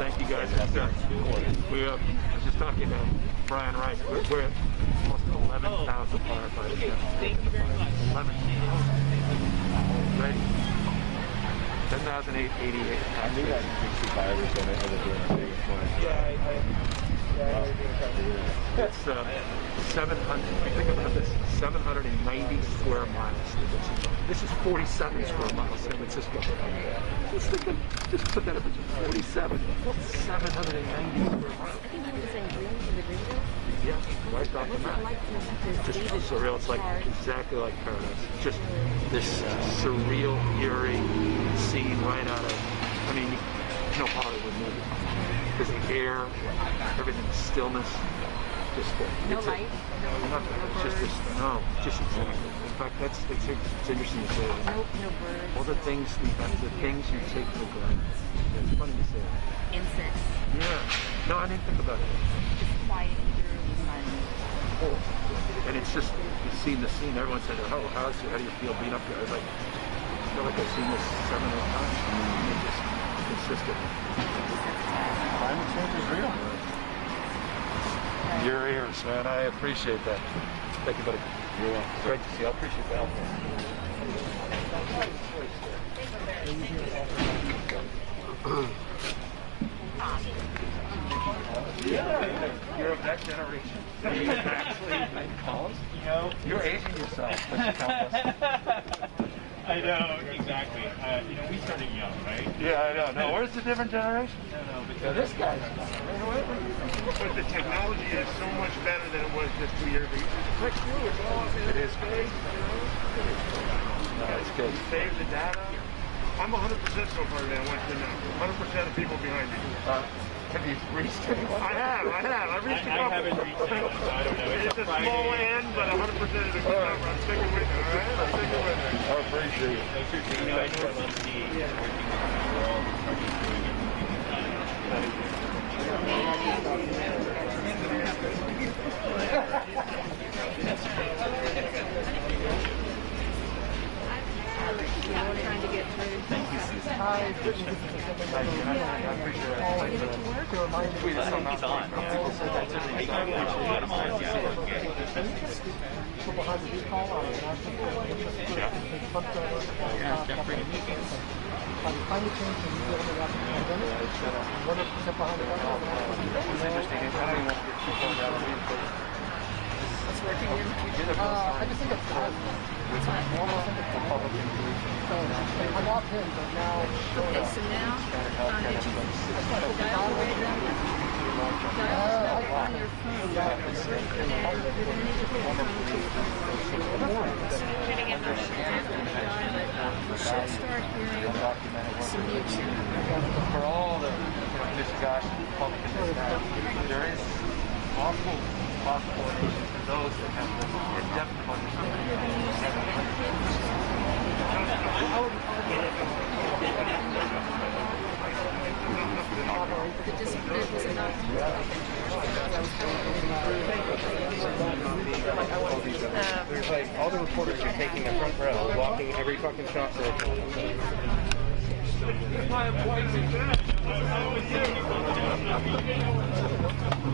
Thank you guys. We I was just talking to Brian Rice. We're at almost 11,000 firefighters now. 11,000. Ready. 10,888. I knew that you fire was going to end up doing a big one. It's 700. Think about this: 790 square miles. This is 47 square miles. San Francisco. Just put that up as 47. 790 square miles. Yeah, right off the map. Just surreal. It's like exactly like paradise. Just this surreal, eerie scene right out of. I mean, no Hollywood movie. Because the air, everything, stillness, just no light, just exactly. In fact, it's interesting to say. No birds. All the things you take for granted. It's funny to say. Insects. Yeah. No, I didn't think about it. Just quiet, eerily silent. Oh. And it's just you've seen the scene. Everyone said, "Oh, how do you feel being up there?" I was like, I feel like I've seen this 7 or 8 times. It's just consistent. Climate change is real. Your ears, man. I appreciate that. Thank you, buddy. You're welcome. It's great to see you. I appreciate the help. You're of that generation. You actually make calls? You know, you're aging yourself, but you tell us. I know, exactly. We started young, right? Yeah, I know. No, where's the different generation? No, because this guy's But the technology is so much better than it was just 2 years ago. It is great. It's good. Save the data. I'm 100% so far now. I want you to know. 100% of people behind me. Have you reached anyone? I have. I've reached a couple. I haven't reached anyone, so I don't know. It's a small end, but 100% is a good number. I'm sticking with you, all right? I'm sticking with you. I appreciate it. No, seriously, you guys are lucky working around the world, doing Trying to get through. Thank you, Susan. I appreciate it. He's on. People said that to me. Climate change and the pandemic. 100% behind It's interesting. I don't even want to get too far down the weeds, but it's working in. We did a I just think it's bad. with almost like a Republican group. So I'm off him, but now. Okay, so now, did you dial away them? Dial stuff on your phone. We should start hearing some YouTube. For all the discussion, Republican there is awful possibilities for those that have the in-depth There's like all the reporters are taking the front row, walking every fucking shot for a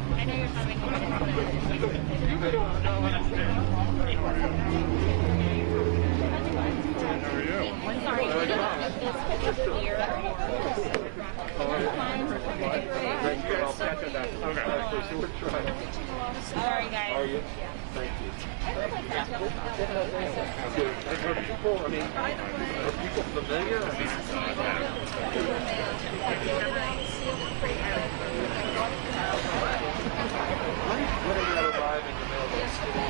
I know you're coming. How are you? Sorry, we don't have this picture here. Sorry, guys. How are you? Thank you. Are people familiar? When are you arriving in the middle of the city?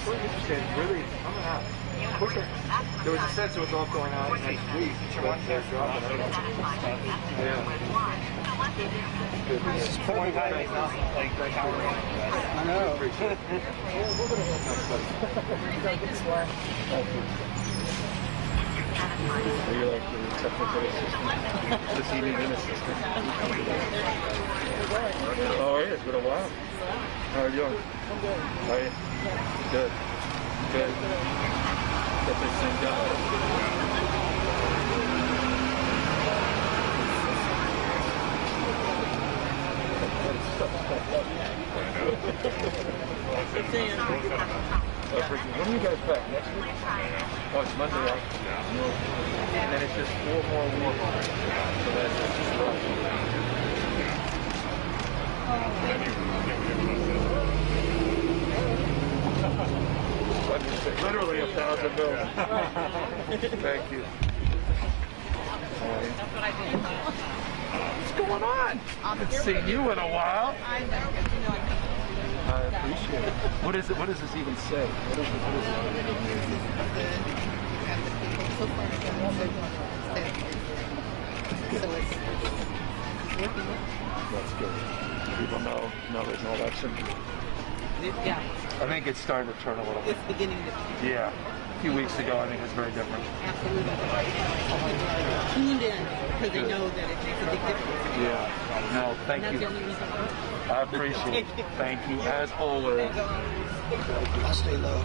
So interesting, really, there was a sense it was all going on next week. This is point high, like powering. I know. You're like the technical assistant. Does he need an assistant? Oh, he is. Been a while. How are you? How are you? Good. Good. Get this thing done. When are you guys back? Next week? Oh, it's Monday, right? And then it's just 4 more weeks. So that's just literally 1,000 bills. Thank you. That's what I do. What's going on? I haven't seen you in a while. I know. I appreciate it. What is it? What does this even say? What is it? That's good. People know there's no election. Yeah. I think it's starting to turn a little bit. It's beginning to. Yeah. A few weeks ago, I think it was very different. Absolutely. Tuned in because they know that it makes a big difference. Yeah. No, thank That's you. the only reason why. I appreciate it. Thank you, as always. I stay low.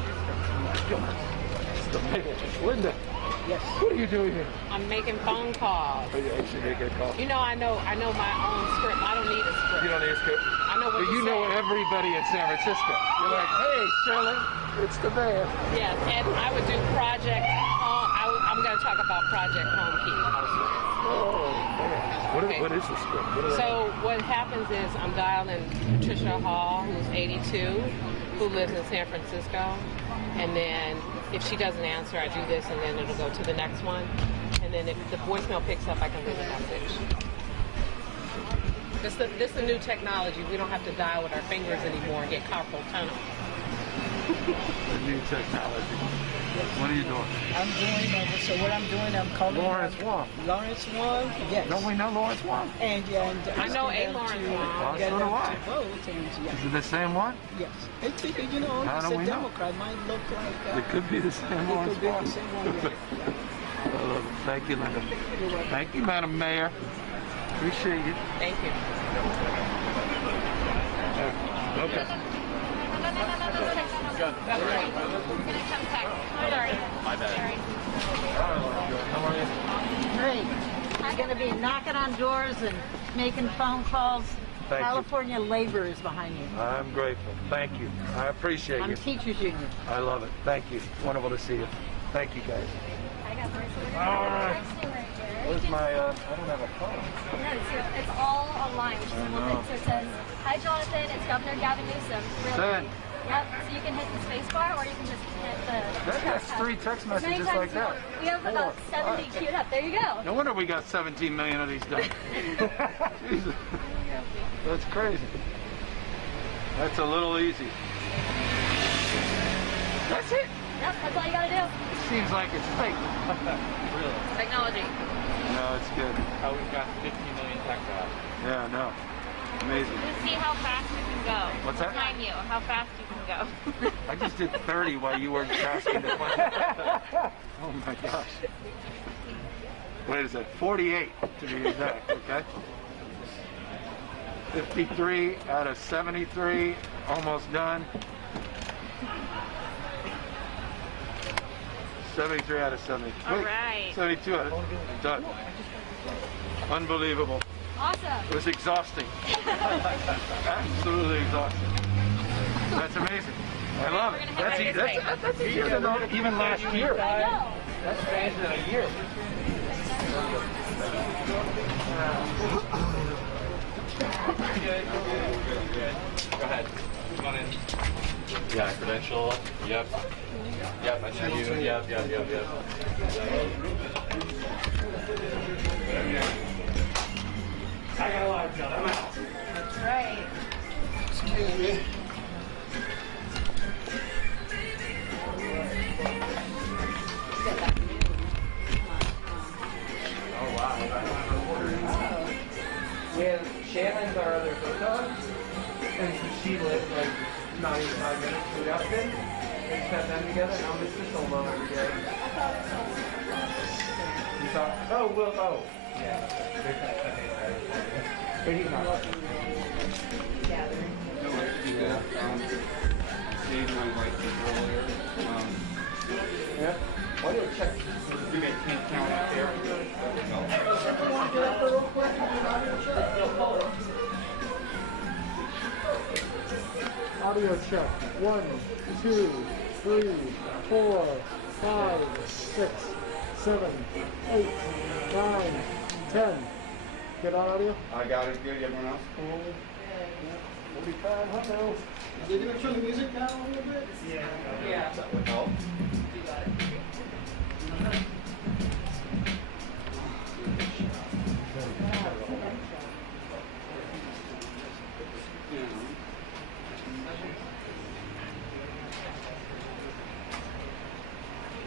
Linda, Yes. what are you doing here? I'm making phone calls. Are you actually making a call? You know, I know my own script. I don't need a script. You don't need a script. I know what But you to know say. everybody in San Francisco. You're like, hey, Shirley, it's the man. Yes, and I would do Project Home. I'm going to talk about Project Home Key. Oh, man. What is the script? So what happens is I'm dialing Patricia Hall, who's 82, who lives in San Francisco. And then if she doesn't answer, I do this, and then it'll go to the next one. And then if the voicemail picks up, I can leave a message. This is the new technology. We don't have to dial with our fingers anymore and get carpal tunnel. The new technology. What are you doing? I'm doing, so what I'm doing, I'm calling Lawrence Wong. Lawrence Wong, yes. Don't we know Lawrence Wong? And I know a Lawrence Wong. Get So them do I. to vote, and Is it the same one? yes. It's, you know, How it's do a we know? Democrat. Might look like, It could be the same it Lawrence could be Wong. the same one, yeah. I love it. Thank you, Linda. You're welcome. Thank you, Madam Mayor. Appreciate you. Thank you. Okay. How are you? Great. I'm going to be knocking on doors and making phone calls. Thank you. California labor is behind you. I'm grateful. Thank you. I appreciate I'm you. teachers union. I love it. Thank you. Wonderful to see you. Thank you, guys. All right. Where's my, I don't have a phone. No, it's all online, which is a little bit. So it says, hi Jonathan, it's Governor Gavin Newsom. Send. Yep, so you can hit the space bar or you can just hit the That's 3 text messages like that. We have about 70 queued up. There you go. No wonder we got 17 million of these done. Jesus. That's crazy. That's a little easy. That's it? Yep, that's all you gotta do. It seems like it's fake. Really? Technology. No, it's good. How we've got 15 million tech jobs. Yeah, no. Amazing. Let's see how fast you can go. What's that? Behind you, how fast you can go. I just did 30 while you were asking the question. Oh my gosh. Wait a second. 48 to be exact, okay? 53 out of 73, almost done. 73 out of 70. All Wait, right. 72 out of done. Unbelievable. Awesome. It was exhausting. Absolutely exhausting. That's amazing. I love it. That's easier than even last year. I know. That's faster than a year. Go ahead. Come on in. Yeah, credential. Yep. Yep, I know you. Yep. I got a lot of I'm out. That's right. Excuse me. Oh wow. We have Shannon's our other hotel, and so she lives like not even 5 minutes from the outfit. We spent them together, and I'm just alone every day. You thought, oh, Will, oh. Yeah. But he's not. Dave and I like this earlier. Yeah. Audio check. You may can't count out there. No. Audio check. 1, 2, 3, 4, 5, 6, 7, 8, 9, 10. Get on audio? I got it good. Everyone else? Cool. We'll be fine. Hello. Are they going to turn the music down a little bit? Yeah. That would help.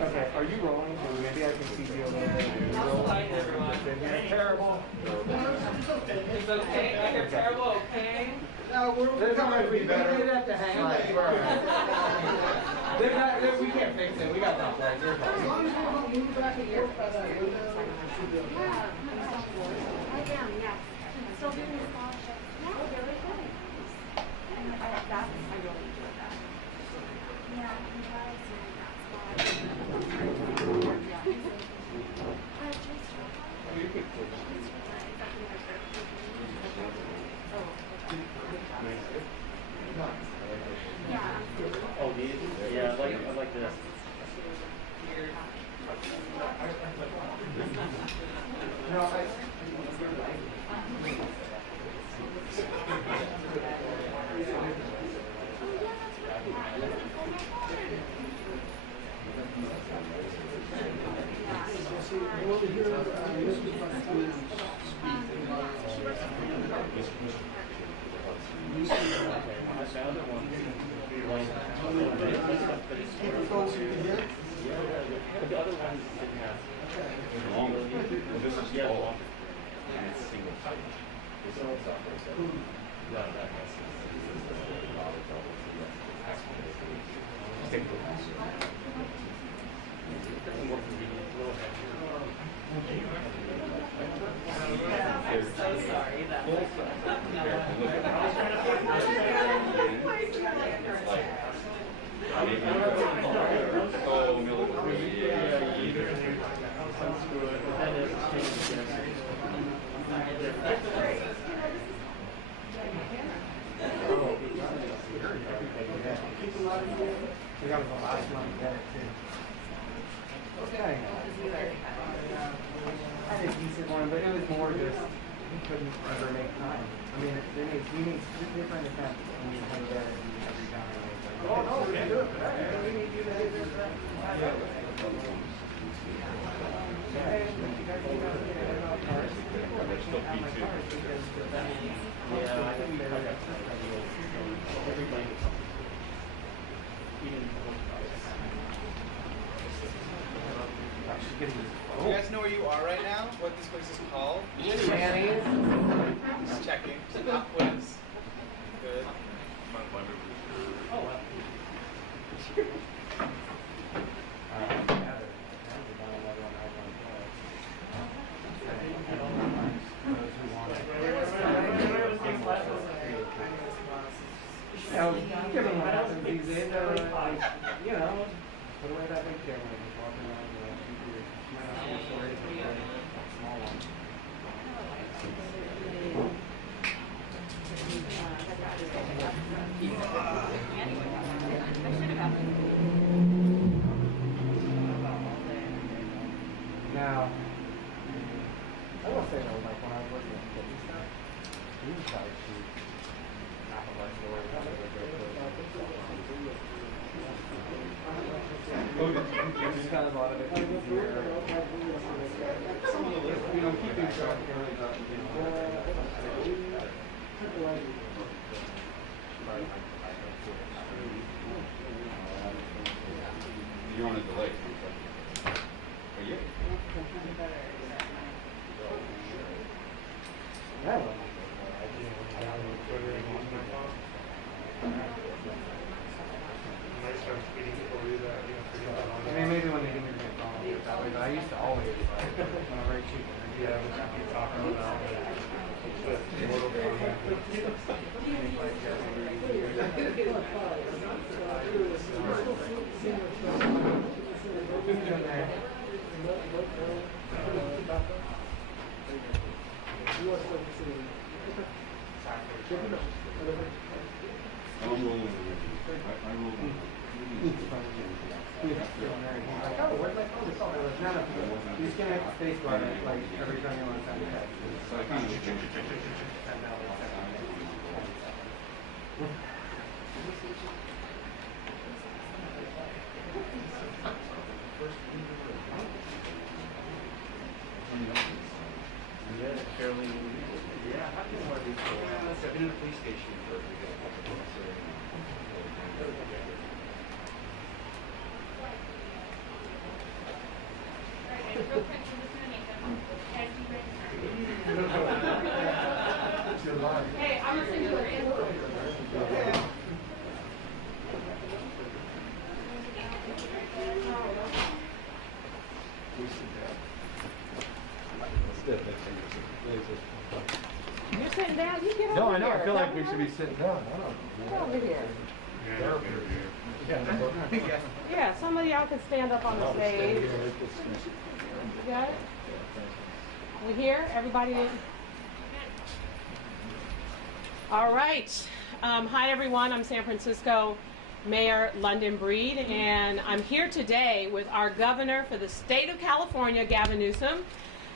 Okay, are you rolling? So maybe I can see you a little bit. You're terrible. It's okay. You're terrible, okay? No, we're coming to be better. We have to hang on. We can't fix it. We got that right. You're fine. As long as we don't move back and forth by that window, I am, yes. Still doing the scholarship. Yeah, really good. And I really enjoyed that. Yeah, I'm glad it's doing that scholarship. Oh, these? Yeah, I like this. No, But the other ones didn't have longer. This is longer. And it's single side. This is no, that has more convenient, a little heavier. I'm so sorry that Oh, military. Yeah, either. Sounds good. That is changing. we got the last one to get it too. Okay. I had a decent one, but it was more just we couldn't ever make time. I mean, we need different attempts and we had to every time. Oh no, we can do it. We need you to do this. Do you guys know where you are right now? What this place is called? Manny's. Just checking. Not quiz. Good. Oh, wow. Given what happens these days, you know, put away that big camera and just walk around and shoot your stories with a small one. Now, I will say though, like when I was working at fitness stuff, we would try to shoot half of our stories. Just kind of a lot of it easier. Some of the list, you know, keeping track of everything. You're on a delay. Are you? I mean, maybe when they give me the call, that way, but I used to always, like, whenever I cheat, every time we talk about it. You just can't hit the space bar like every time you want to send a text. I've been in a police station for a couple months. Real quick, we're just gonna make them. Guys, you ready? Hey, I'm gonna send you a You're sitting down. You get over here. No, I know. I feel like we should be sitting down. Get over here. Yeah, some of y'all can stand up on the stage. You got it? We here? Everybody in? All right. Hi, everyone. I'm San Francisco Mayor London Breed, and I'm here today with our governor for the state of California, Gavin Newsom.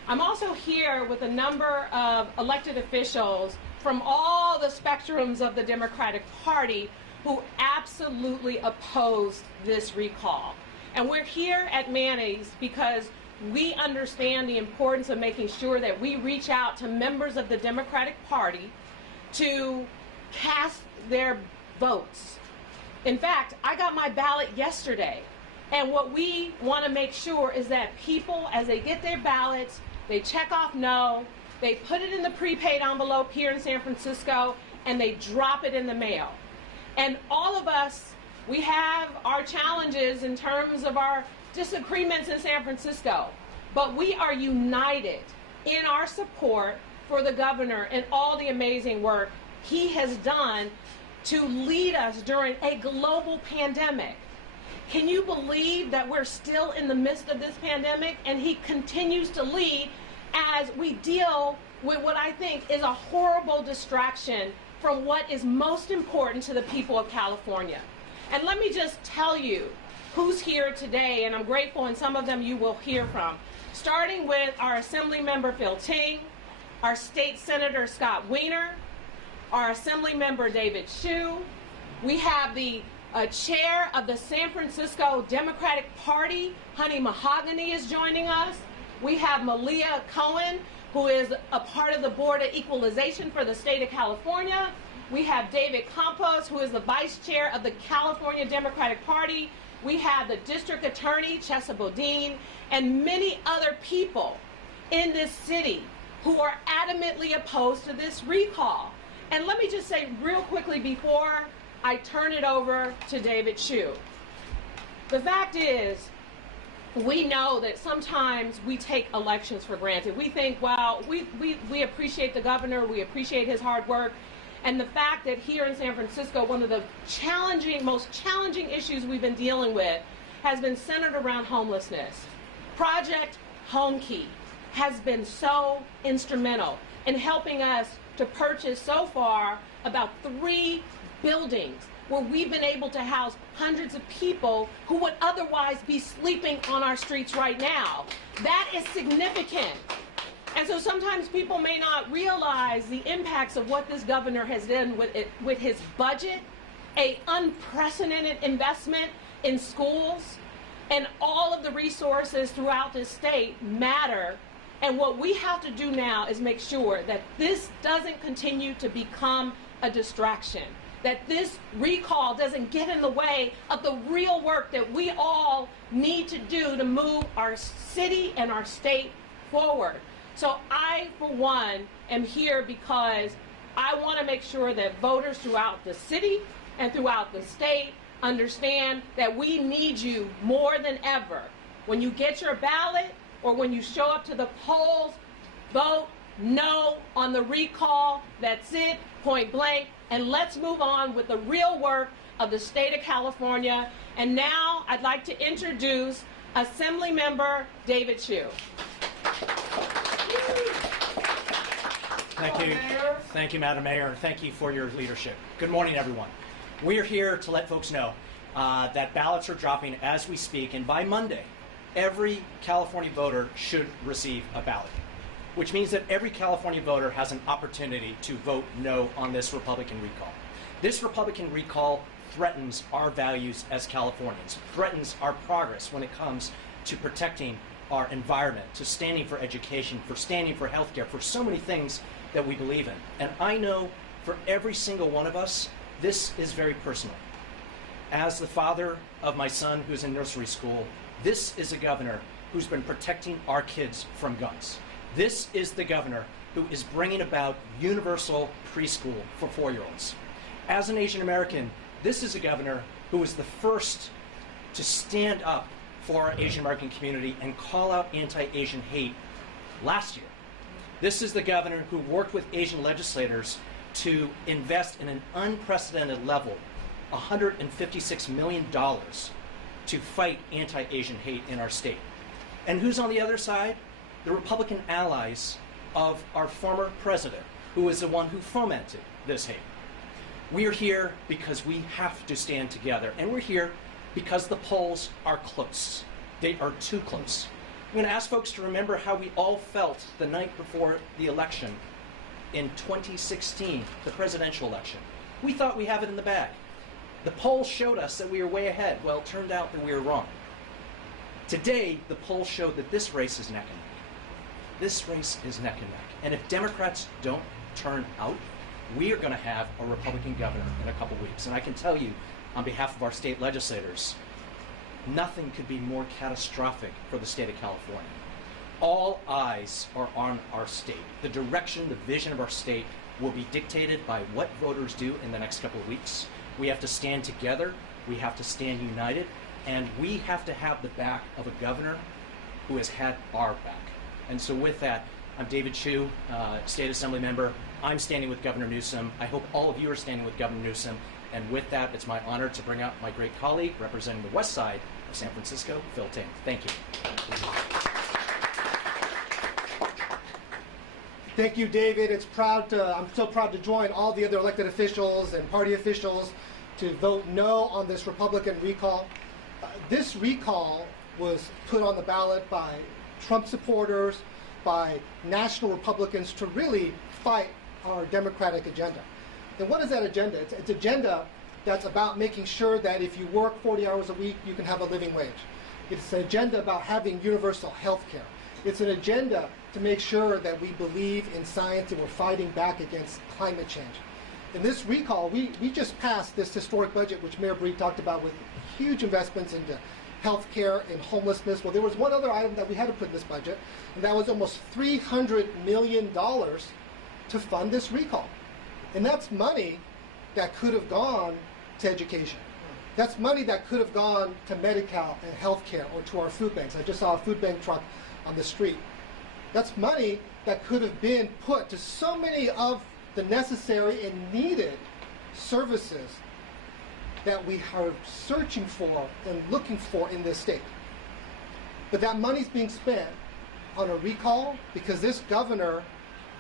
I'm also here with a number of elected officials from all the spectrums of the Democratic Party who absolutely opposed this recall. And we're here at Manny's because we understand the importance of making sure that we reach out to members of the Democratic Party to cast their votes. In fact, I got my ballot yesterday. And what we want to make sure is that people, as they get their ballots, they check off no, they put it in the prepaid envelope here in San Francisco, and they drop it in the mail. And all of us, we have our challenges in terms of our disagreements in San Francisco, but we are united in our support for the governor and all the amazing work he has done to lead us during a global pandemic. Can you believe that we're still in the midst of this pandemic and he continues to lead as we deal with what I think is a horrible distraction from what is most important to the people of California? And let me just tell you who's here today, and I'm grateful, and some of them you will hear from. Starting with our Assemblymember Phil Ting, our State Senator Scott Wiener, our Assemblymember David Chiu. We have the chair of the San Francisco Democratic Party, Honey Mahogany, is joining us. We have Malia Cohen, who is a part of the Board of Equalization for the state of California. We have David Campos, who is the vice chair of the California Democratic Party. We have the district attorney, Chesa Bodine, and many other people in this city who are adamantly opposed to this recall. And let me just say real quickly before I turn it over to David Chiu. The fact is, we know that sometimes we take elections for granted. We think, well, we appreciate the governor, we appreciate his hard work, and the fact that here in San Francisco, one of the most challenging issues we've been dealing with has been centered around homelessness. Project Home Key has been so instrumental in helping us to purchase so far about 3 buildings where we've been able to house hundreds of people who would otherwise be sleeping on our streets right now. That is significant. And so sometimes people may not realize the impacts of what this governor has done with his budget, an unprecedented investment in schools, and all of the resources throughout this state matter. And what we have to do now is make sure that this doesn't continue to become a distraction, that this recall doesn't get in the way of the real work that we all need to do to move our city and our state forward. So I, for one, am here because I want to make sure that voters throughout the city and throughout the state understand that we need you more than ever. When you get your ballot, or when you show up to the polls, vote no on the recall. That's it, point blank. And let's move on with the real work of the state of California. And now I'd like to introduce Assemblymember David Chiu. Thank you. Thank you, Madam Mayor. Thank you for your leadership. Good morning, everyone. We are here to let folks know that ballots are dropping as we speak, and by Monday, every California voter should receive a ballot, which means that every California voter has an opportunity to vote no on this Republican recall. This Republican recall threatens our values as Californians, threatens our progress when it comes to protecting our environment, to standing for education, for standing for healthcare, for so many things that we believe in. And I know for every single one of us, this is very personal. As the father of my son who's in nursery school, this is a governor who's been protecting our kids from guns. This is the governor who is bringing about universal preschool for 4-year-olds. As an Asian American, this is a governor who was the first to stand up for our Asian American community and call out anti-Asian hate last year. This is the governor who worked with Asian legislators to invest in an unprecedented level, $156 million, to fight anti-Asian hate in our state. And who's on the other side? The Republican allies of our former president, who is the one who fomented this hate. We are here because we have to stand together, and we're here because the polls are close. They are too close. I'm going to ask folks to remember how we all felt the night before the election in 2016, the presidential election. We thought we have it in the bag. The polls showed us that we were way ahead. Well, it turned out that we were wrong. Today, the polls showed that this race is neck and neck. This race is neck and neck. And if Democrats don't turn out, we are going to have a Republican governor in a couple weeks. And I can tell you, on behalf of our state legislators, nothing could be more catastrophic for the state of California. All eyes are on our state. The direction, the vision of our state will be dictated by what voters do in the next couple of weeks. We have to stand together, we have to stand united, and we have to have the back of a governor who has had our back. And so with that, I'm David Chiu, State Assembly member. I'm standing with Governor Newsom. I hope all of you are standing with Governor Newsom. And with that, it's my honor to bring out my great colleague representing the west side of San Francisco, Phil Ting. Thank you. Thank you, David. I'm so proud to join all the other elected officials and party officials to vote no on this Republican recall. This recall was put on the ballot by Trump supporters, by national Republicans to really fight our Democratic agenda. And what is that agenda? It's an agenda that's about making sure that if you work 40 hours a week, you can have a living wage. It's an agenda about having universal health care. It's an agenda to make sure that we believe in science and we're fighting back against climate change. In this recall, we just passed this historic budget, which Mayor Breed talked about, with huge investments into health care and homelessness. Well, there was one other item that we had to put in this budget, and that was almost $300 million to fund this recall. And that's money that could have gone to education. That's money that could have gone to Medi-Cal and healthcare or to our food banks. I just saw a food bank truck on the street. That's money that could have been put to so many of the necessary and needed services that we are searching for and looking for in this state. But that money's being spent on a recall because this governor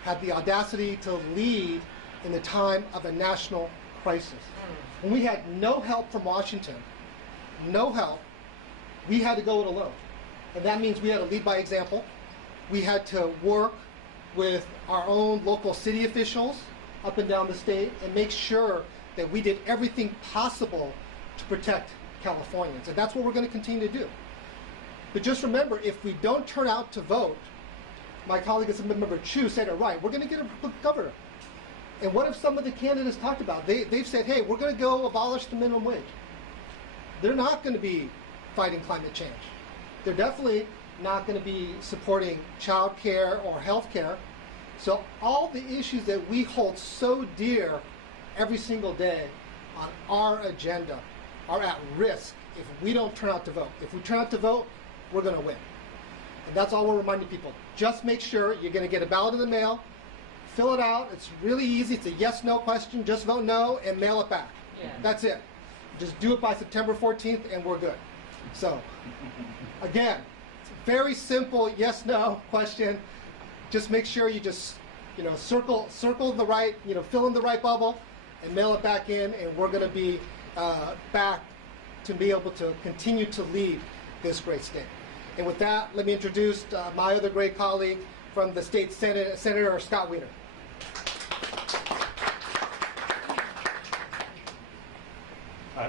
had the audacity to lead in the time of a national crisis. When we had no help from Washington, no help, we had to go it alone. And that means we had to lead by example. We had to work with our own local city officials up and down the state and make sure that we did everything possible to protect Californians. And that's what we're going to continue to do. But just remember, if we don't turn out to vote, my colleague Assemblymember Chiu said it right, we're going to get a governor. And what if some of the candidates talked about? They've said, hey, we're going to go abolish the minimum wage. They're not going to be fighting climate change. They're definitely not going to be supporting child care or health care. So all the issues that we hold so dear every single day on our agenda are at risk if we don't turn out to vote. If we turn out to vote, we're going to win. And that's all we're reminding people. Just make sure you're going to get a ballot in the mail, fill it out. It's really easy. It's a yes/no question. Just vote no and mail it back. Yeah. That's it. Just do it by September 14th and we're good. So, again, it's a very simple yes/no question. Just make sure you just, circle the right, fill in the right bubble and mail it back in, and we're going to be back to be able to continue to lead this great state. And with that, let me introduce my other great colleague from the state Senate, Senator Scott Wiener.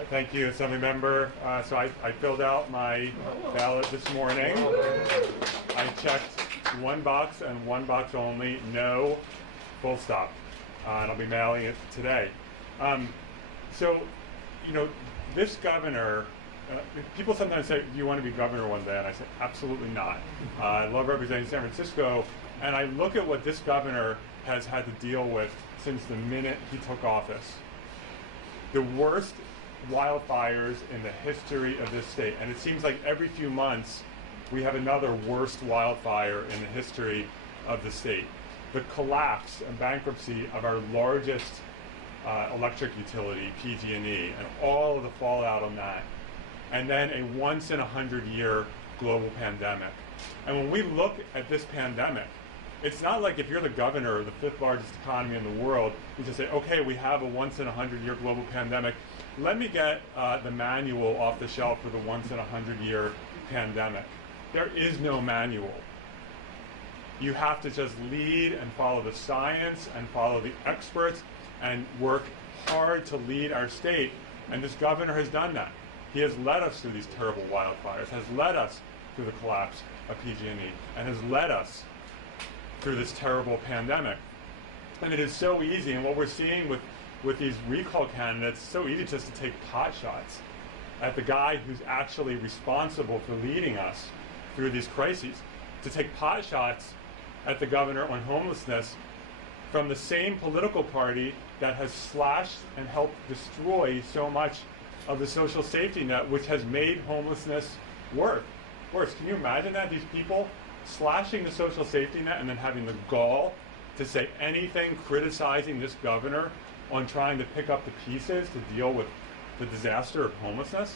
Thank you, Assemblymember. So I filled out my ballot this morning. I checked one box and one box only, no, full stop. And I'll be mailing it today. This governor, people sometimes say, do you want to be governor one day? And I say, absolutely not. I love representing San Francisco. And I look at what this governor has had to deal with since the minute he took office. The worst wildfires in the history of this state. And it seems like every few months we have another worst wildfire in the history of the state. The collapse and bankruptcy of our largest electric utility, PG&E, and all of the fallout on that. And then a once-in-a-100-year global pandemic. And when we look at this pandemic, it's not like if you're the governor of the fifth largest economy in the world, you just say, okay, we have a once-in-a-100-year global pandemic. Let me get the manual off the shelf for the once-in-a-100-year pandemic. There is no manual. You have to just lead and follow the science and follow the experts and work hard to lead our state. And this governor has done that. He has led us through these terrible wildfires, has led us through the collapse of PG&E, and has led us through this terrible pandemic. And it is so easy, and what we're seeing with these recall candidates, it's so easy just to take pot shots at the guy who's actually responsible for leading us through these crises, to take pot shots at the governor on homelessness from the same political party that has slashed and helped destroy so much of the social safety net, which has made homelessness worse. Can you imagine that? These people slashing the social safety net and then having the gall to say anything criticizing this governor on trying to pick up the pieces to deal with the disaster of homelessness.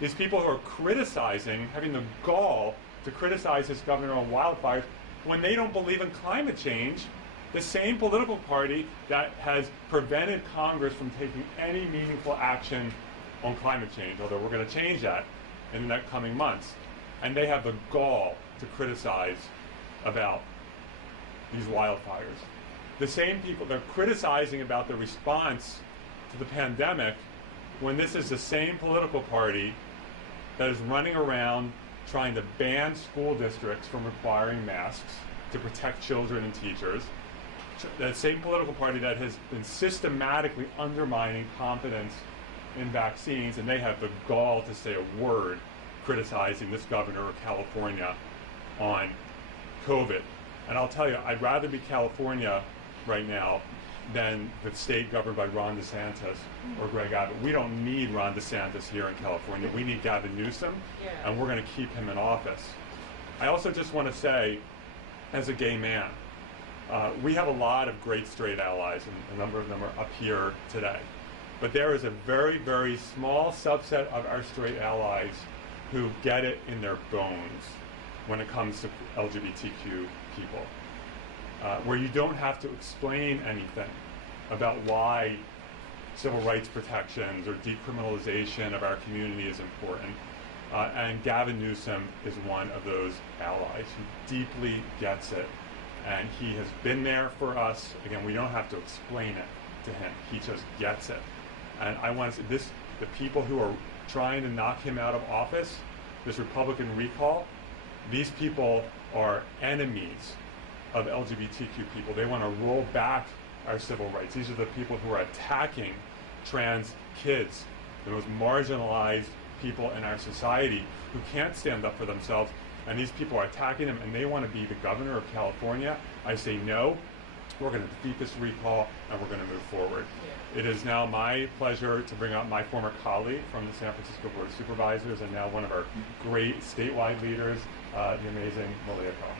These people who are criticizing, having the gall to criticize this governor on wildfires when they don't believe in climate change, the same political party that has prevented Congress from taking any meaningful action on climate change, although we're going to change that in the next coming months. And they have the gall to criticize about these wildfires. The same people, they're criticizing about the response to the pandemic when this is the same political party that is running around trying to ban school districts from requiring masks to protect children and teachers. That same political party that has been systematically undermining confidence in vaccines, and they have the gall to say a word criticizing this governor of California on COVID. And I'll tell you, I'd rather be California right now than the state governed by Ron DeSantis or Greg Abbott. We don't need Ron DeSantis here in California. We need Gavin Newsom, and we're going to keep him in office. I also just want to say, as a gay man, we have a lot of great straight allies, and a number of them are up here today. But there is a very, very small subset of our straight allies who get it in their bones when it comes to LGBTQ people, where you don't have to explain anything about why civil rights protections or decriminalization of our community is important. And Gavin Newsom is one of those allies who deeply gets it. And he has been there for us. Again, we don't have to explain it to him. He just gets it. And I want to say the people who are trying to knock him out of office, this Republican recall, these people are enemies of LGBTQ people. They want to roll back our civil rights. These are the people who are attacking trans kids, the most marginalized people in our society who can't stand up for themselves. And these people are attacking them, and they want to be the governor of California. I say no. we're going to defeat this recall, and we're going to move forward. It is now my pleasure to bring up my former colleague from the San Francisco Board of Supervisors and now one of our great statewide leaders, the amazing Malia Cohen.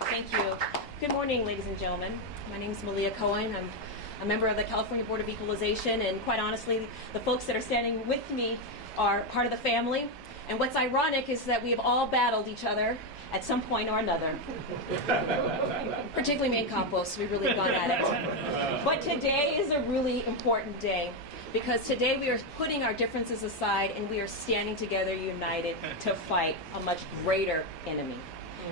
Thank you. Good morning, ladies and gentlemen. My name is Malia Cohen. I'm a member of the California Board of Equalization, and quite honestly, the folks that are standing with me are part of the family. And what's ironic is that we have all battled each other at some point or another. Particularly me and Campos, we really have gone at it. But today is a really important day, because today we are putting our differences aside and we are standing together united to fight a much greater enemy.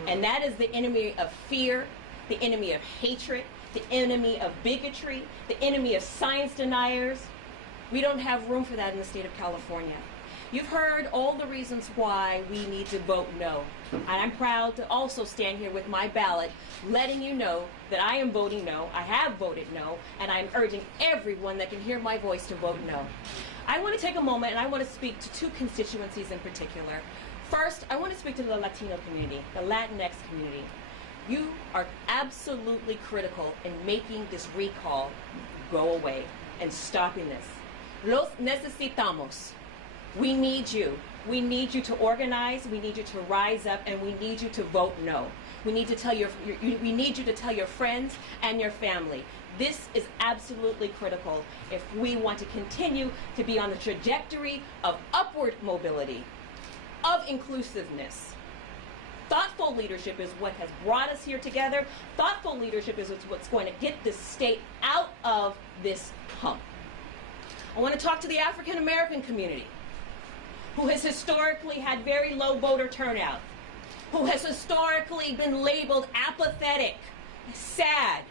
And that is the enemy of fear, the enemy of hatred, the enemy of bigotry, the enemy of science deniers. We don't have room for that in the state of California. You've heard all the reasons why we need to vote no. And I'm proud to also stand here with my ballot, letting you know that I am voting no, I have voted no, and I'm urging everyone that can hear my voice to vote no. I want to take a moment and I want to speak to two constituencies in particular. First, I want to speak to the Latino community, the Latinx community. You are absolutely critical in making this recall go away and stopping this. Los necesitamos. We need you. We need you to organize. We need you to rise up, and we need you to vote no. We need to tell we need you to tell your friends and your family. This is absolutely critical if we want to continue to be on the trajectory of upward mobility, of inclusiveness. Thoughtful leadership is what has brought us here together. Thoughtful leadership is what's going to get this state out of this hump. I want to talk to the African American community, who has historically had very low voter turnout, who has historically been labeled apathetic, sad,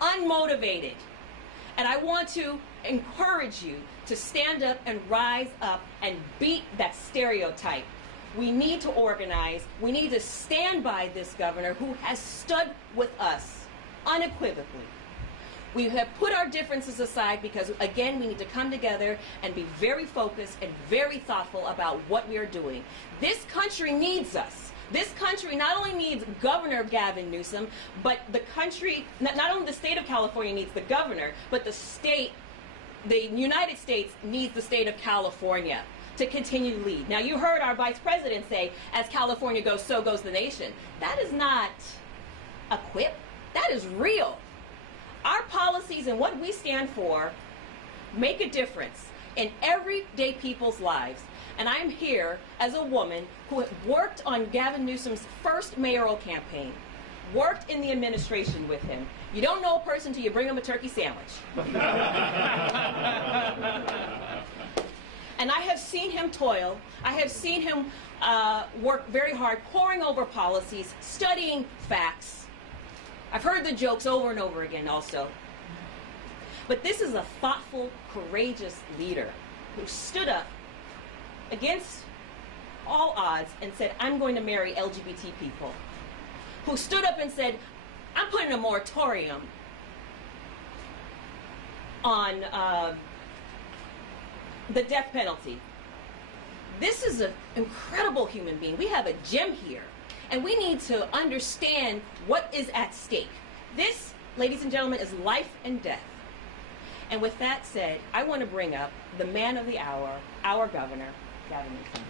unmotivated. And I want to encourage you to stand up and rise up and beat that stereotype. We need to organize. We need to stand by this governor who has stood with us unequivocally. We have put our differences aside because, again, we need to come together and be very focused and very thoughtful about what we are doing. This country needs us. This country not only needs Governor Gavin Newsom, but the country, not only the state of California needs the governor, but the United States needs the state of California to continue to lead. Now, you heard our vice president say, as California goes, so goes the nation. That is not a quip. That is real. Our policies and what we stand for make a difference in everyday people's lives. And I'm here as a woman who worked on Gavin Newsom's first mayoral campaign, worked in the administration with him. You don't know a person till you bring him a turkey sandwich. And I have seen him toil. I have seen him work very hard, poring over policies, studying facts. I've heard the jokes over and over again also. But this is a thoughtful, courageous leader who stood up against all odds and said, I'm going to marry LGBT people. Who stood up and said, I'm putting a moratorium on the death penalty. This is an incredible human being. We have a gem here. And we need to understand what is at stake. This, ladies and gentlemen, is life and death. And with that said, I want to bring up the man of the hour, our governor, Gavin Newsom.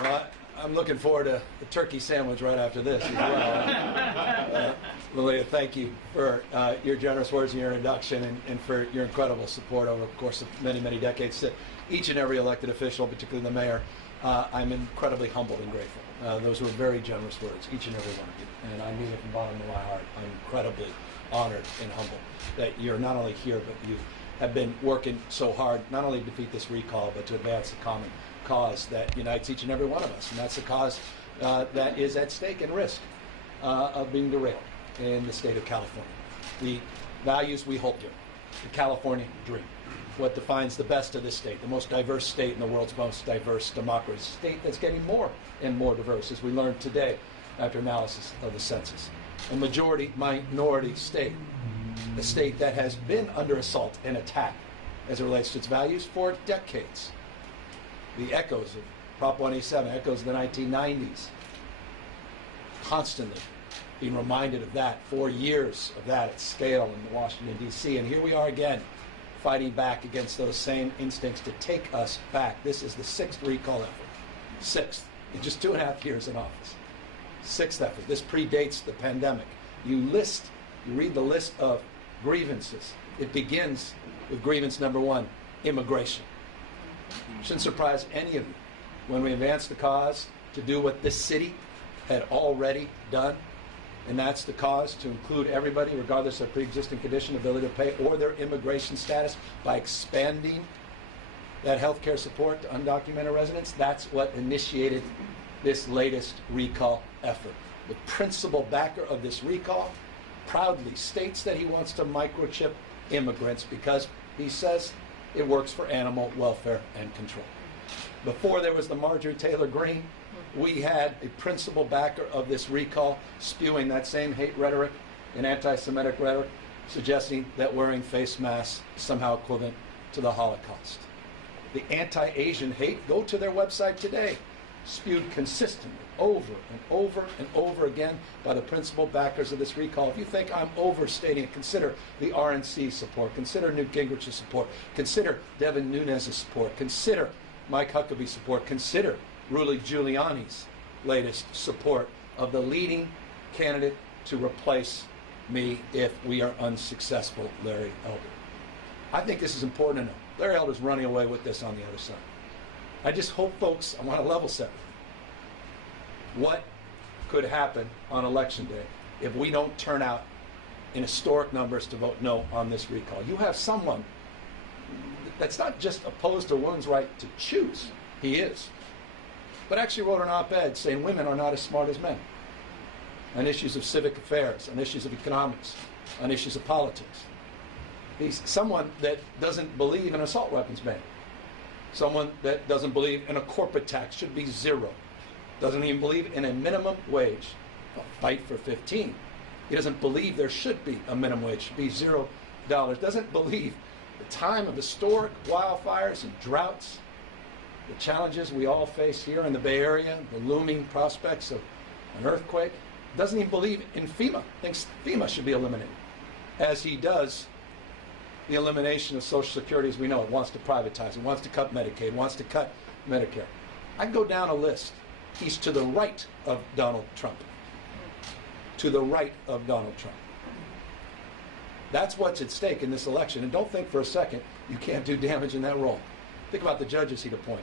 Well, I'm looking forward to a turkey sandwich right after this as well. Malia, thank you for your generous words in your introduction and for your incredible support over the course of many, many decades to each and every elected official, particularly the mayor. I'm incredibly humbled and grateful. Those were very generous words, each and every one of you. And I mean it from the bottom of my heart. I'm incredibly honored and humbled that you're not only here, but you have been working so hard, not only to defeat this recall, but to advance the common cause that unites each and every one of us. And that's the cause that is at stake and risk of being derailed in the state of California. The values we hold dear, the California dream, what defines the best of this state, the most diverse state in the world's most diverse democracy, a state that's getting more and more diverse, as we learned today after analysis of the census. A majority-minority state, a state that has been under assault and attack as it relates to its values for decades. the echoes of Prop 187, echoes of the 1990s. Constantly being reminded of that, 4 years of that at scale in Washington, D.C. And here we are again, fighting back against those same instincts to take us back. This is the 6th recall effort. 6th, in just 2.5 years in office. 6th effort. This predates the pandemic. You read the list of grievances. It begins with grievance number 1, immigration. Shouldn't surprise any of you when we advance the cause to do what this city had already done, and that's the cause to include everybody, regardless of pre-existing condition, ability to pay, or their immigration status, by expanding that health care support to undocumented residents. That's what initiated this latest recall effort. The principal backer of this recall proudly states that he wants to microchip immigrants because he says it works for animal welfare and control. Before there was the Marjorie Taylor Greene, we had a principal backer of this recall spewing that same hate rhetoric and anti-Semitic rhetoric, suggesting that wearing face masks is somehow equivalent to the Holocaust. The anti-Asian hate, go to their website today, spewed consistently over and over and over again by the principal backers of this recall. If you think I'm overstating it, consider the RNC's support, consider Newt Gingrich's support, consider Devin Nunes' support, consider Mike Huckabee's support, consider Rudy Giuliani's latest support of the leading candidate to replace me if we are unsuccessful, Larry Elder. I think this is important to know. Larry Elder's running away with this on the other side. I just hope, folks, I want to level set. What could happen on Election Day if we don't turn out in historic numbers to vote no on this recall? You have someone that's not just opposed to women's right to choose, he is, but actually wrote an op-ed saying women are not as smart as men on issues of civic affairs, on issues of economics, on issues of politics. He's someone that doesn't believe in an assault weapons ban. Someone that doesn't believe in a corporate tax should be 0. Doesn't even believe in a minimum wage. I'll fight for 15. He doesn't believe there should be a minimum wage, should be $0. Doesn't believe the time of historic wildfires and droughts, the challenges we all face here in the Bay Area, the looming prospects of an earthquake. Doesn't even believe in FEMA. Thinks FEMA should be eliminated. As he does the elimination of Social Security as we know it, wants to privatize it, wants to cut Medicaid, wants to cut Medicare. I can go down a list. He's to the right of Donald Trump. To the right of Donald Trump. That's what's at stake in this election. And don't think for a second you can't do damage in that role. Think about the judges he'd appoint.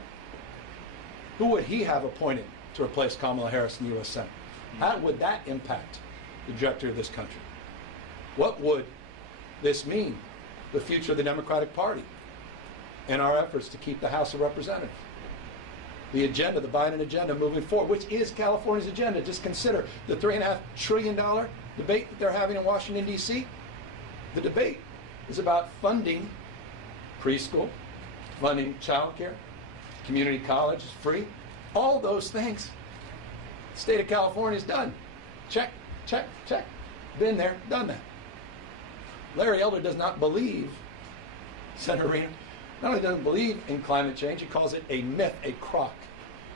Who would he have appointed to replace Kamala Harris in the U.S. Senate? How would that impact the trajectory of this country? What would this mean for the future of the Democratic Party and our efforts to keep the House of Representatives? The agenda, the Biden agenda moving forward, which is California's agenda. Just consider the $3.5 trillion debate that they're having in Washington, D.C. The debate is about funding preschool, funding child care, community college is free. All those things. The state of California's done. Check, check, check. Been there, done that. Larry Elder does not believe, Senator Reno, not only doesn't believe in climate change, he calls it a myth, a crock.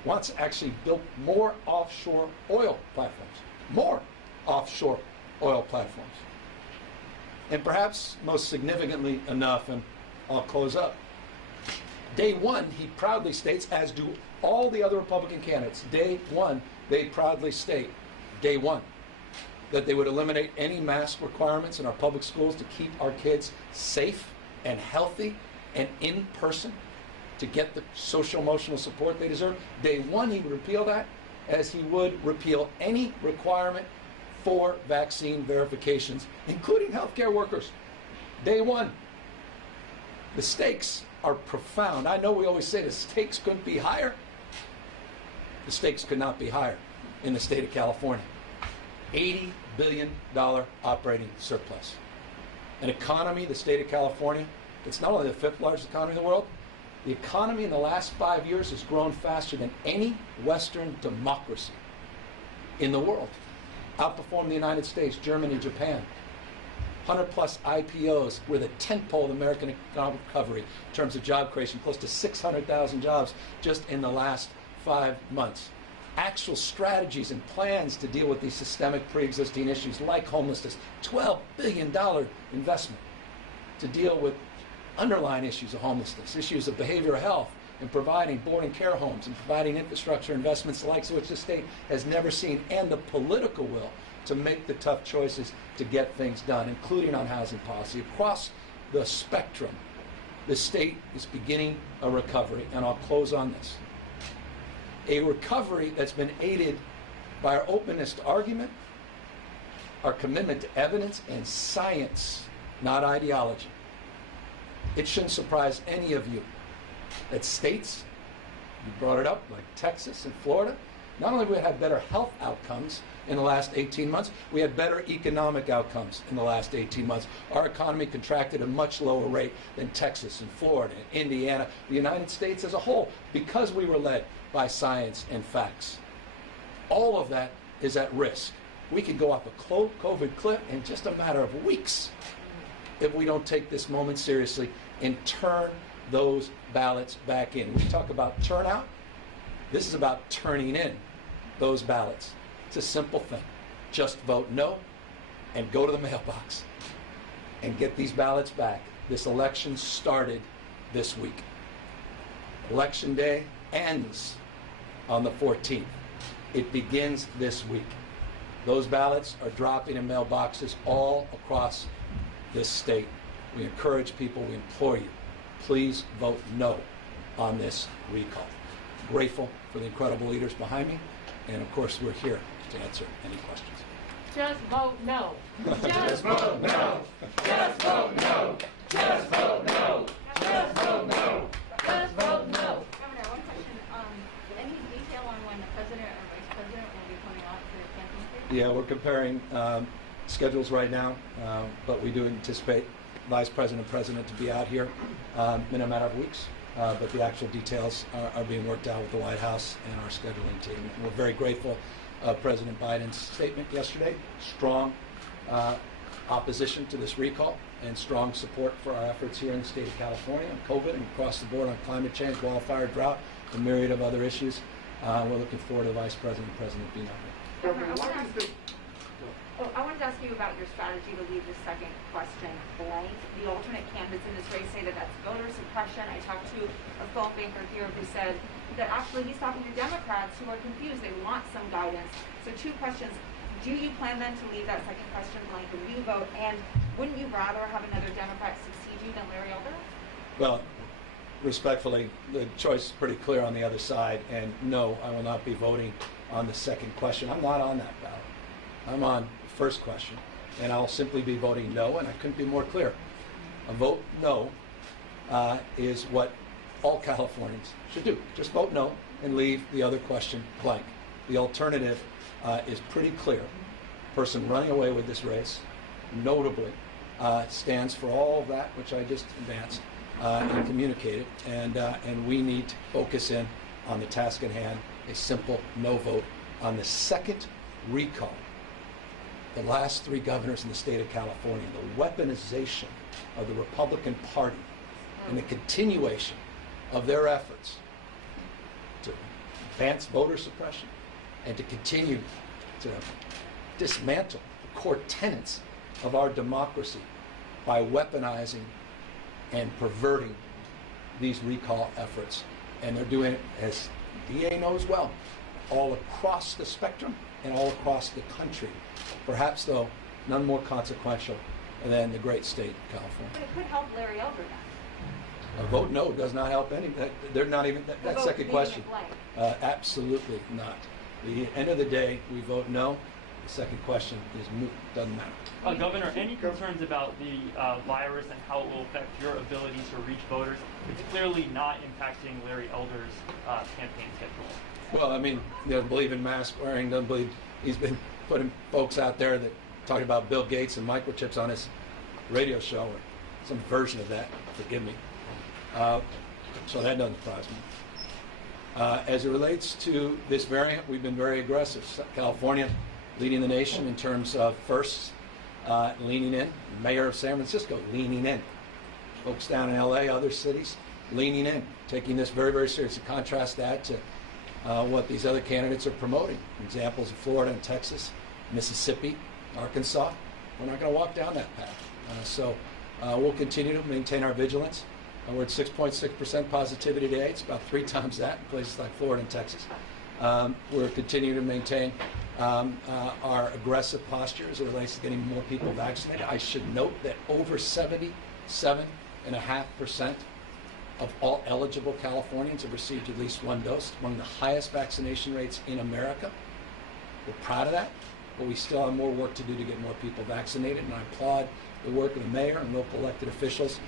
Wants to actually build more offshore oil platforms. More offshore oil platforms. And perhaps most significantly enough, and I'll close up, day one, he proudly states, as do all the other Republican candidates, day one, they proudly state, day one, that they would eliminate any mask requirements in our public schools to keep our kids safe and healthy and in person to get the social emotional support they deserve. Day one, he would repeal that, as he would repeal any requirement for vaccine verifications, including healthcare workers. Day one. The stakes are profound. I know we always say the stakes couldn't be higher. The stakes could not be higher in the state of California. $80 billion operating surplus. An economy, the state of California, it's not only the 5th largest economy in the world, the economy in the last 5 years has grown faster than any Western democracy in the world. Outperformed the United States, Germany, Japan. 100 plus IPOs. We're the tentpole of the American economic recovery in terms of job creation, close to 600,000 jobs just in the last 5 months. Actual strategies and plans to deal with these systemic pre-existing issues like homelessness, $12 billion investment to deal with underlying issues of homelessness, issues of behavioral health, and providing board and care homes and providing infrastructure investments like which the state has never seen, and the political will to make the tough choices to get things done, including on housing policy. Across the spectrum, the state is beginning a recovery, and I'll close on this. A recovery that's been aided by our openness to argument, our commitment to evidence and science, not ideology. It shouldn't surprise any of you that states, you brought it up, like Texas and Florida, not only have we had better health outcomes in the last 18 months, we had better economic outcomes in the last 18 months. Our economy contracted at a much lower rate than Texas and Florida and Indiana, the United States as a whole, because we were led by science and facts. All of that is at risk. We could go off a COVID cliff in just a matter of weeks if we don't take this moment seriously and turn those ballots back in. We talk about turnout. This is about turning in those ballots. It's a simple thing. Just vote no and go to the mailbox and get these ballots back. This election started this week. Election day ends on the 14th. It begins this week. Those ballots are dropping in mailboxes all across this state. We encourage people, we implore you, please vote no on this recall. Grateful for the incredible leaders behind me, and of course we're here to answer any questions. Just vote no. Just vote no. Just vote no. Just vote no. Just vote no. Just vote no. Governor, one question. Any detail on when the president or vice president will be coming out to the campaign? Yeah, we're comparing schedules right now, but we do anticipate Vice President and President to be out here in a matter of weeks. But the actual details are being worked out with the White House and our scheduling team. And we're very grateful of President Biden's statement yesterday. Strong opposition to this recall and strong support for our efforts here in the state of California on COVID and across the board on climate change, wildfire, drought, and a myriad of other issues. We're looking forward to Vice President and President being out here. I wanted to ask you about your strategy to leave the second question blank. The alternate candidates in this race say that that's voter suppression. I talked to a phone banker here who said that actually he's talking to Democrats who are confused. They want some guidance. So 2 questions. Do you plan then to leave that second question blank when you vote? And wouldn't you rather have another Democrat succeed you than Larry Elder? Well, respectfully, the choice is pretty clear on the other side. And no, I will not be voting on the second question. I'm not on that ballot. I'm on the first question. And I'll simply be voting no, and I couldn't be more clear. A vote no is what all Californians should do. Just vote no and leave the other question blank. The alternative is pretty clear. The person running away with this race, notably, stands for all of that which I just advanced and communicated, and we need to focus in on the task at hand, a simple no vote on the second recall. The last 3 governors in the state of California, the weaponization of the Republican Party and the continuation of their efforts to advance voter suppression and to continue to dismantle the core tenets of our democracy by weaponizing and perverting these recall efforts. And they're doing it, as DA knows well, all across the spectrum and all across the country. Perhaps, though, none more consequential than the great state of California. But it could help Larry Elder then. A vote no does not help any. They're not even that second question. Absolutely not. At the end of the day, we vote no. The second question is moot. Doesn't matter. Governor, any concerns about the virus and how it will affect your ability to reach voters? It's clearly not impacting Larry Elder's campaign schedule. Well, I mean, he doesn't believe in mask wearing. Doesn't believe. He's been putting folks out there that talking about Bill Gates and microchips on his radio show or some version of that. Forgive me. So that doesn't surprise me. As it relates to this variant, we've been very aggressive. California leading the nation in terms of firsts leaning in. Mayor of San Francisco leaning in. Folks down in LA, other cities, leaning in, taking this very, very seriously. Contrast that to what these other candidates are promoting. Examples of Florida and Texas, Mississippi, Arkansas. We're not going to walk down that path. So we'll continue to maintain our vigilance. We're at 6.6% positivity today. It's about 3 times that in places like Florida and Texas. We're continuing to maintain our aggressive posture as it relates to getting more people vaccinated. I should note that over 77.5% of all eligible Californians have received at least 1 dose, among the highest vaccination rates in America. We're proud of that, but we still have more work to do to get more people vaccinated, and I applaud the work of the mayor and local elected officials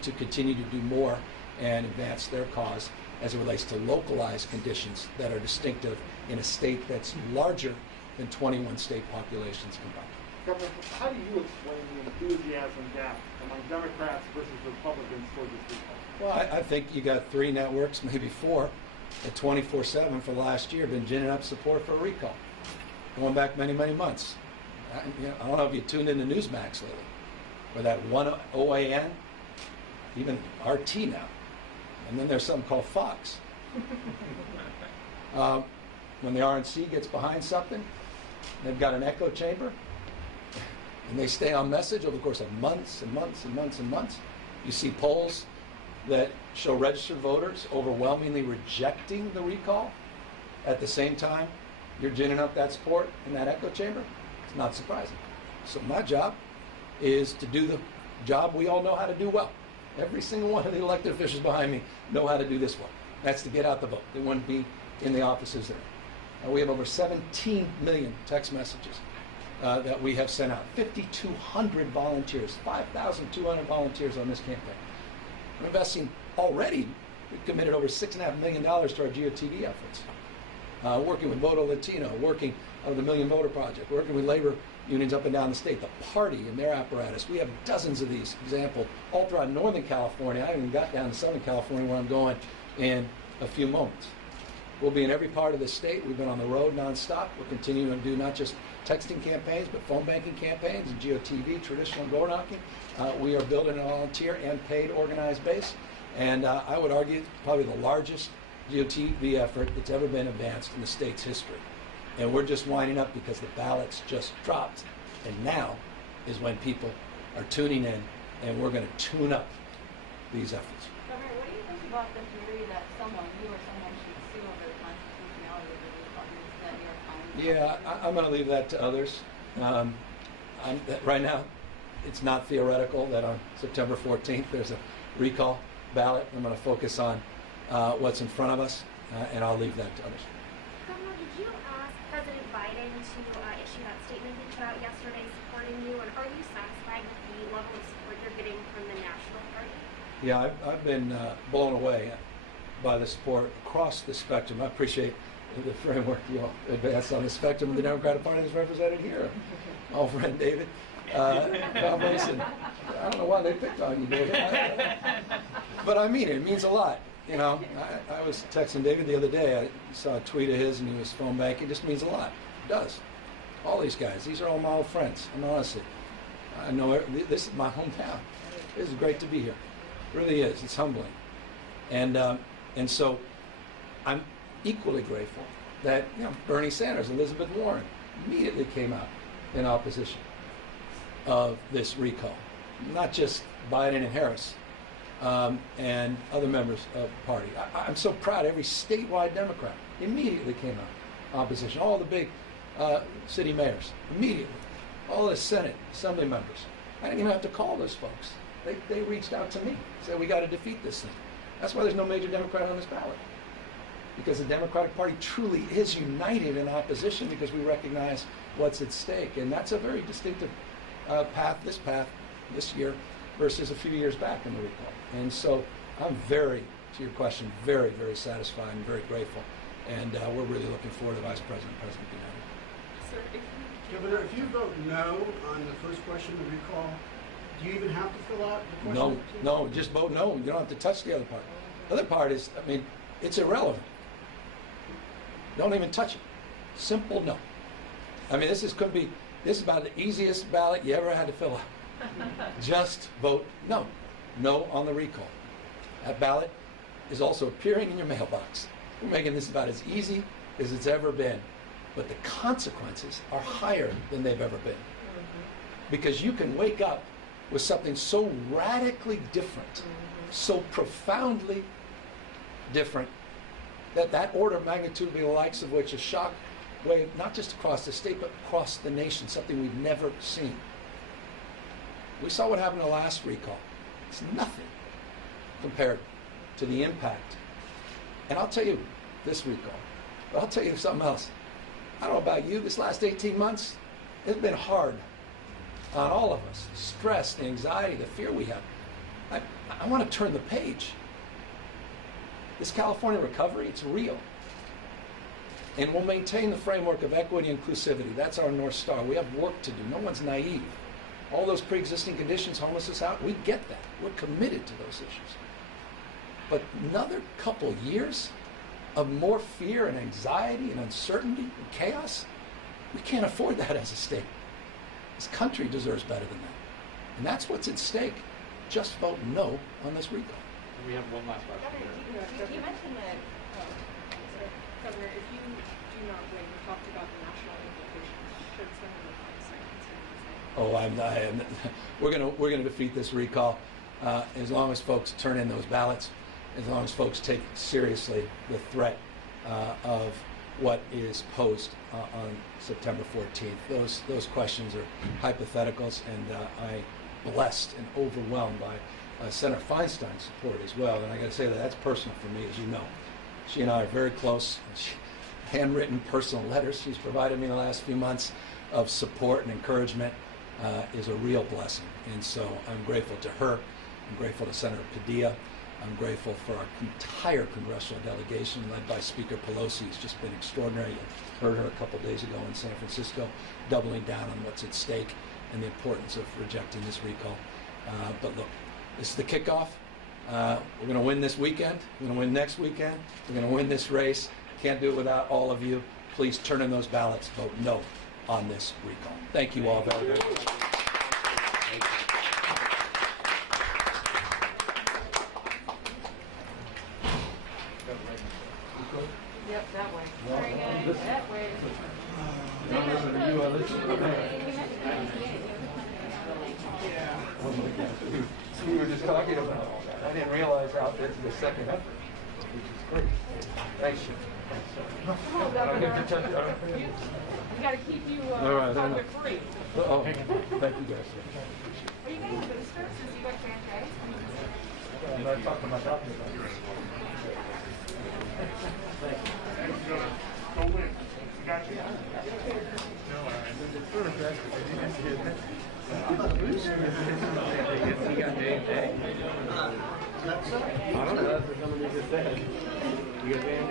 to continue to do more and advance their cause as it relates to localized conditions that are distinctive in a state that's larger than 21 state populations combined. Governor, how do you explain the enthusiasm gap among Democrats versus Republicans for this recall? Well, I think you got 3 networks, maybe 4, that 24/7 for the last year have been ginning up support for a recall, going back many, many months. I don't know if you tuned into Newsmax lately, or that one OAN, even RT now, and then there's something called Fox. When the RNC gets behind something, they've got an echo chamber, and they stay on message over the course of months and months and months and months. You see polls that show registered voters overwhelmingly rejecting the recall. At the same time, you're ginning up that support in that echo chamber. It's not surprising. So my job is to do the job we all know how to do well. Every single one of the elected officials behind me know how to do this well. That's to get out the vote. They want to be in the offices there. And we have over 17 million text messages that we have sent out. 5,200 volunteers, 5,200 volunteers on this campaign. We're investing already. We've committed over $6.5 million to our GOTV efforts. Working with Voto Latino, working out of the Million Voter Project, working with labor unions up and down the state, the party and their apparatus. We have dozens of these examples all throughout Northern California. I haven't even got down to Southern California where I'm going in a few moments. We'll be in every part of the state. We've been on the road nonstop. We're continuing to do not just texting campaigns, but phone banking campaigns and GOTV, traditional door knocking. We are building a volunteer and paid organized base. And I would argue probably the largest GOTV effort that's ever been advanced in the state's history. And we're just winding up because the ballots just dropped. And now is when people are tuning in, and we're going to tune up these efforts. Governor, what do you think about the theory that you or someone should sue over the constitutionality of the Republicans that New York Times? Yeah, I'm going to leave that to others. Right now, it's not theoretical that on September 14th there's a recall ballot. I'm going to focus on what's in front of us, and I'll leave that to others. Governor, did you ask President Biden to issue that statement he put out yesterday supporting you, and are you satisfied with the level of support you're getting from the National Party? Yeah, I've been blown away by the support across the spectrum. I appreciate the framework you all advanced on the spectrum of the Democratic Party that's represented here. Old friend David Thomas, and I don't know why they picked on you, David. But I mean it. It means a lot. You know, I was texting David the other day. I saw a tweet of his, and he was phone banking. It just means a lot. It does. All these guys. These are all my old friends. And honestly, I know this is my hometown. It is great to be here. It really is. It's humbling. And so I'm equally grateful that Bernie Sanders, Elizabeth Warren immediately came out in opposition of this recall. Not just Biden and Harris. And other members of the party. I'm so proud every statewide Democrat immediately came out opposition. All the big city mayors, immediately. All the Senate, Assembly members. I didn't even have to call those folks. They reached out to me, said we got to defeat this thing. That's why there's no major Democrat on this ballot. Because the Democratic Party truly is united in opposition because we recognize what's at stake. And that's a very distinctive path this year versus a few years back in the recall. And so I'm to your question, very, very satisfied and very grateful. And we're really looking forward to Vice President of the United. Sir, Governor, if you vote no on the first question of recall, do you even have to fill out the question? No, just vote no. You don't have to touch the other part. The other part is, it's irrelevant. Don't even touch it. Simple no. Could be This is about the easiest ballot you ever had to fill out. Just vote no. No on the recall. That ballot is also appearing in your mailbox. We're making this about as easy as it's ever been. But the consequences are higher than they've ever been. Because you can wake up with something so radically different, so profoundly different, that order of magnitude will be the likes of which a shock wave, not just across the state, but across the nation, something we've never seen. We saw what happened in the last recall. It's nothing compared to the impact. And I'll tell you this recall, but I'll tell you something else. I don't know about you, this last 18 months, it's been hard on all of us. Stress, the anxiety, the fear we have. I want to turn the page. This California recovery, it's real. And we'll maintain the framework of equity and inclusivity. That's our North Star. We have work to do. No one's naive. All those pre-existing conditions, homelessness out, we get that. We're committed to those issues. But another couple years of more fear and anxiety and uncertainty and chaos, we can't afford that as a state. This country deserves better than that. And that's what's at stake. Just vote no on this recall. We have one last question. You mentioned that, Governor, if you do not win, you talked about the national implications. Should someone We're going to defeat this recall as long as folks turn in those ballots, as long as folks take seriously the threat of what is posed on September 14th. Those questions are hypotheticals, and I'm blessed and overwhelmed by Senator Feinstein's support as well. And I got to say that's personal for me, as you know. She and I are very close. Handwritten personal letters she's provided me in the last few months of support and encouragement is a real blessing. And so I'm grateful to her. I'm grateful to Senator Padilla. I'm grateful for our entire congressional delegation led by Speaker Pelosi. It's just been extraordinary. You heard her a couple days ago in San Francisco, doubling down on what's at stake and the importance of rejecting this recall. But look, this is the kickoff. We're going to win this weekend. We're going to win next weekend. We're going to win this race. Can't do it without all of you. Please turn in those ballots. Vote no on this recall. Thank you all very, very much. Yep, that way. Sorry, guys. That way. We were just talking about I didn't realize how this is the second effort, which is great. Thank you. We got to keep you COVID free. Oh, thank you guys. Are you getting a booster since you got J&J? I'm not talking about that. Go win. We got you. We got J&J. I don't know if there's something you just said. You got J&J?